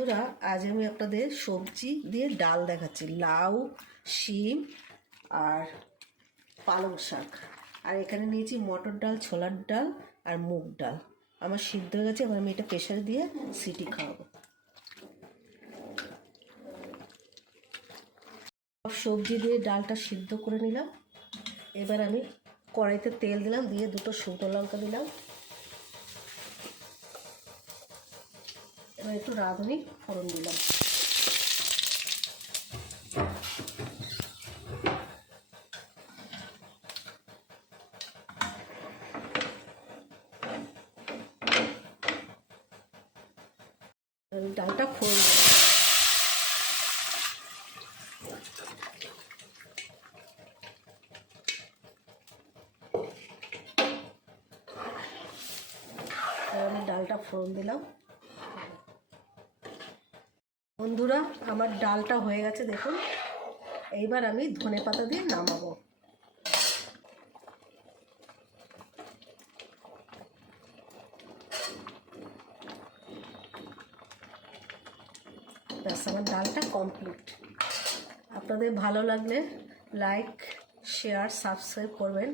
বন্ধুরা, আজ আমি আপনাদের সবজি দিয়ে ডাল দেখাচ্ছি। লাউ, শিম আর পালং শাক। আর এখানে নিয়েছি মটর ডাল, ছোলার ডাল আর মুগ ডাল। আমার সিদ্ধ হয়ে গেছে, এবার আমি এটা প্রেশারে দিয়ে সিটি খাওয়াবো। সবজি দিয়ে ডালটা সিদ্ধ করে নিলাম। এবার আমি কড়াইতে তেল দিলাম, দিয়ে দুটো শুকনো লঙ্কা দিলাম। এবার একটু রাঁধুনি ফোড়ন দিলাম। ডালটা ফোড়ন দিলাম। আমি ডালটা ফোড়ন দিলাম। বন্ধুরা, আমার ডালটা হয়ে গেছে দেখুন। এইবার আমি ধনেপাতা দিয়ে নামাবো। ব্যাস, আমার ডালটা কমপ্লিট। আপনাদের ভালো লাগলে লাইক, শেয়ার, সাবস্ক্রাইব করবেন।